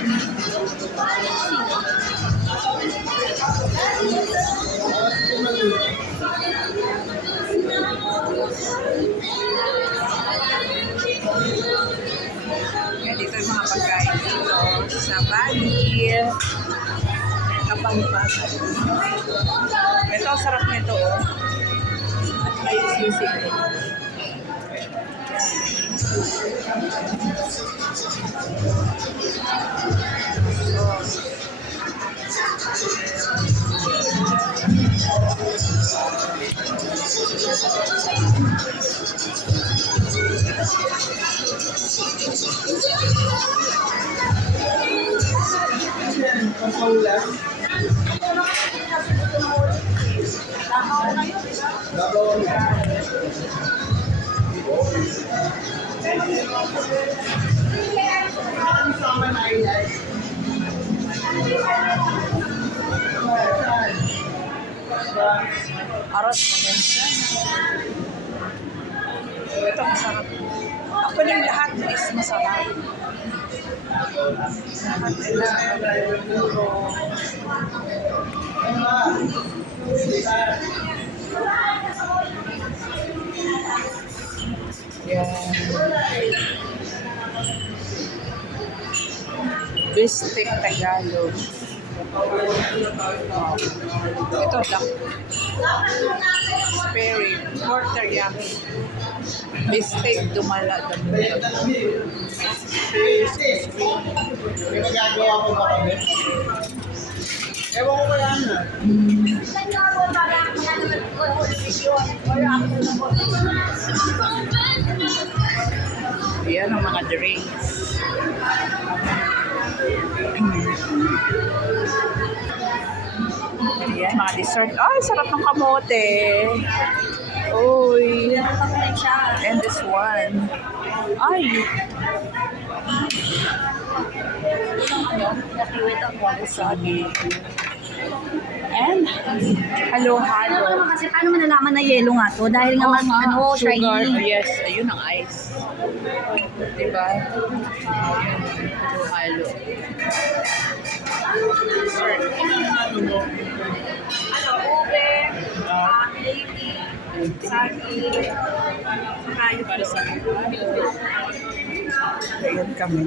Yan, dito yung mga pagkain dito sa Bali. Kapampangan. Ito, ang sarap nito. At may sisig. Aros na yan siya. Ito masarap. Actually, lahat is masarap. Lahat is yan. Bistek Tagalog. Ito lang. Spare pork teriyaki. Bistek dumala. May magagawa ko ba kami? Ewan ko kaya na. Yan ang mga drinks. Yan, mga dessert. Ay, sarap ng kamote. Uy. And this one. Ay. Wasabi. And halo-halo. Kasi paano malalaman na yelo nga to? Dahil nga mas ano, sugar. shiny. Yes, ayun ang ice. Diba? Halo-halo. Dessert. Ube, lady, sagi, kayo Para sa ayun kami.